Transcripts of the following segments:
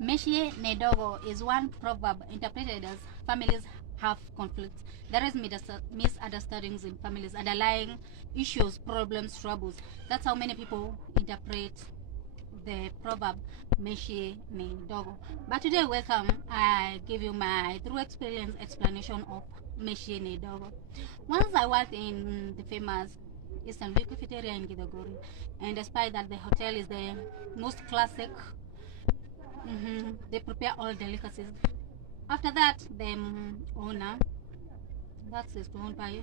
Meshie Nedogo is one proverb interpreted as families have conflicts. There is misunderstandings in families, underlying issues, problems, troubles. That's how many people interpret the proverb Meshie Nedogo. But today, welcome. I give you my true experience explanation of Meshie Nedogo. Once I worked in the famous Eastern View Cafeteria in Githogori, and despite that the hotel is the most classic, they prepare all delicacies. After that, the owner, that's owned by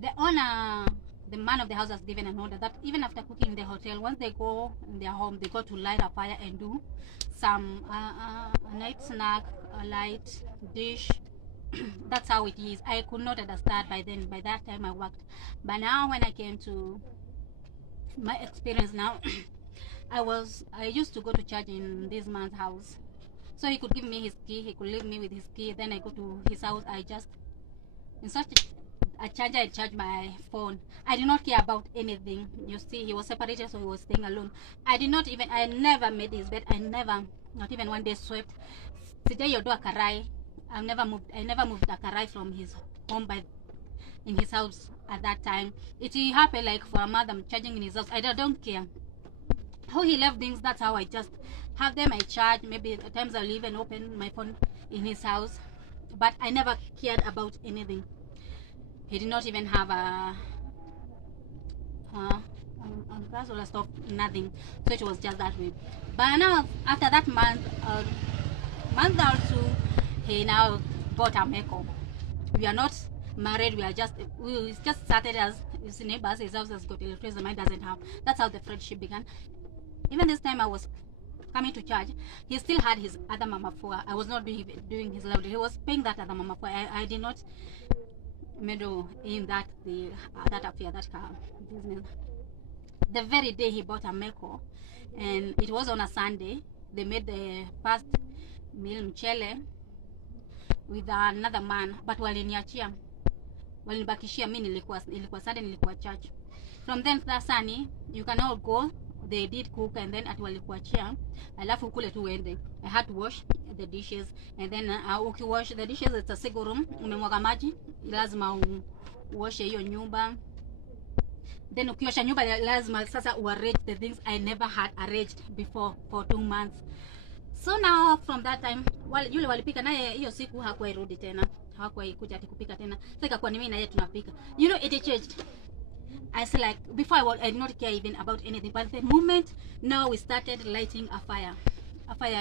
the owner, the man of the house has given an order that even after cooking in the hotel, once they go in their home, they go to light a fire and do some night snack, a light dish. That's how it is. I could not understand by then. By that time, I worked. But now, when I came to my experience now, I used to go to church in this man's house. So he could give me his key, he could leave me with his key, then I go to his house, I just insert a charger and charge my phone. I did not care about anything. You see, he was separated, so he was staying alone. I never made his bed, not even one day swept. Today you do a karai. I never moved a karai from his home in his house at that time. It happened like for a month I'm charging in his house. I don't care how he left things. That's how I just have them. I charge. Maybe at times I'll even open my phone in his house, but I never cared about anything. He did not even have a grass or stuff, nothing. So it was just that way. But now after that month or two, he now bought a Meko. We are not married. We just started as his neighbors. His house has got electricity, mine doesn't have. That's how the friendship began. Even this time I was coming to church, he still had his other mama for. I was not doing his loud. He was paying that other mama for. I did not meddle in that affair, that business. The very day he bought a Meko, and it was on a Sunday, they made the first meal mchele with another man, but waliniachia, walinibakishia. Mimi nilikuwa Sunday, nilikuwa church. From then that Sunday, you can all go. They did cook, and then at walikuachia, alafu kule tu uende. I had to wash the dishes, and then ukiwash the dishes, it's a single room, umemwaga maji, lazima uoshe hiyo nyumba. Then ukiosha nyumba lazima sasa arrange the things I never had arranged before for 2 months. So now from that time, yule walipika naye hiyo siku hakuwa irudi tena, hakuwa ikuja atikupika tena. Sasa ikakuwa ni mimi na yeye tunapika. You know, it changed. I say, like, before I did not care even about anything, but the moment now we started lighting a fire,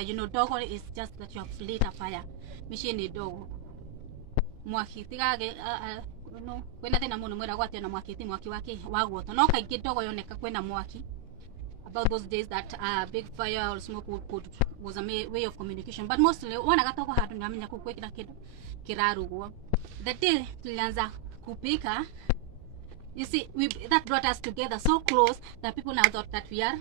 you know, dogo is just that you have lit a fire. Machine dogo mwaki tigage no kwenda tena muno mwera gwate na mwaki wake wagwoto no kaingi dogo yoneka kwena mwaki. About those days that big fire or smoke was a way of communication, but mostly wana gatoko hatu ngamenya kukwekira kidu kirarugo. The day tulianza kupika, you see, that brought us together so close that people now thought that we are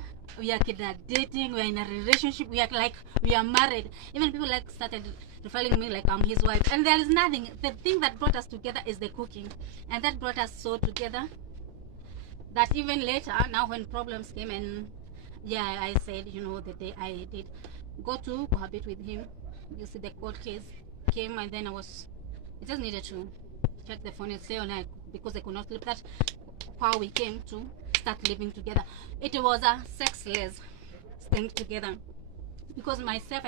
dating, we are in a relationship, we are married. Even people started referring me like I'm his wife, and there is nothing. The thing that brought us together is the cooking, and that brought us so together that even later, now when problems came, and yeah, I said, you know, the day I did go to cohabit with him, you see, the court case came, and then I just needed to check the phone and say, because I could not sleep. That's how we came to start living together. It was a sexless staying together, because myself,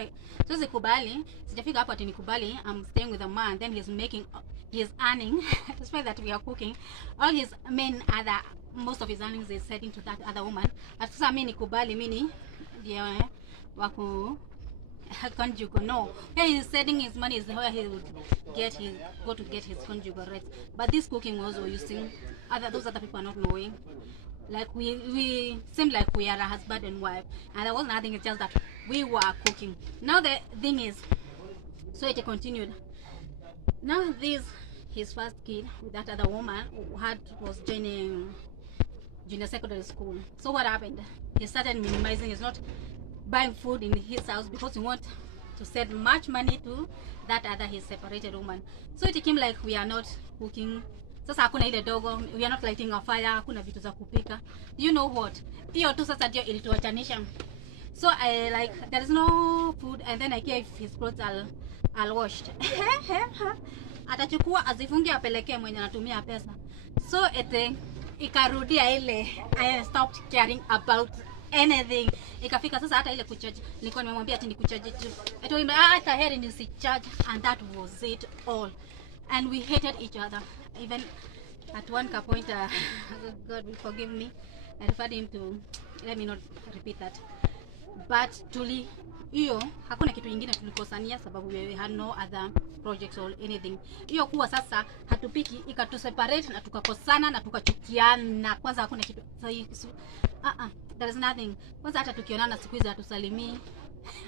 sijafika hapo ati nikubali I'm staying with a man, then he's earning despite that we are cooking, all his most of his earnings is heading to that other woman. At sasa mimi nikubali mimi ndio wako conjugal. No, he is setting his money is where he would get his conjugal rights. But this cooking also, you see, those other people are not knowing. Like we seem like we are a husband and wife, and there was nothing. It's just that we were cooking. Now the thing is, so it continued. Now his first kid with that other woman was joining junior secondary school. So what happened? He started minimizing. He's not buying food in his house because he want to send much money to that other his separated woman. So it became like we are not cooking. Sasa hakuna ile dogo, we are not lighting a fire, hakuna vitu za kupika. You know what? Hiyo tu sasa ndio ilituachanisha. So I like there is no food, and then I gave his clothes I'll washed. Atachukua azifunge apelekee mwenye anatumia pesa. So ikarudia ile I stopped caring about anything. Ikafika sasa hata ile kucharge nilikuwa nimemwambia ati nikucharge tu. Etoimba hata heri nisicharge, and that was it all. And we hated each other. Even at one point God will forgive me, I referred him to, let me not repeat that. But tuli hiyo hakuna kitu kingine tulikosania sababu we had no other projects or anything. Hiyo kuwa sasa hatupiki ikatuseparate na tukakosana na tukachukiana. Kwanza hakuna kitu there is nothing. Kwanza hata tukionana siku hizi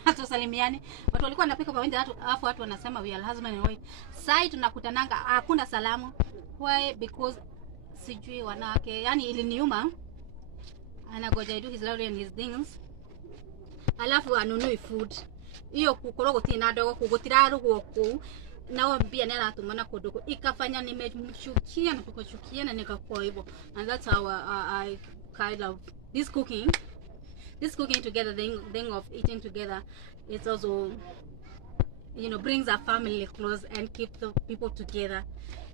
hatusalimiani. Watu walikuwa wanapika pamoja alafu watu wanasema we are husband and wife. Sasa tunakutananga hakuna salamu. Why? Because sijui wanawake, yani iliniuma. Anagoja do his laundry and his things, alafu anunui food. Hiyo kukorogo tina dogo kugotira rugo ku nao pia nena atumana kodogo ikafanya nimemchukia na tukachukia na nikakuwa hivyo. And that's how I kind of this cooking together, thing of eating together, it's also, you know, brings our family close and keep the people together.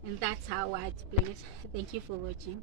And that's how I explain it. Thank you for watching.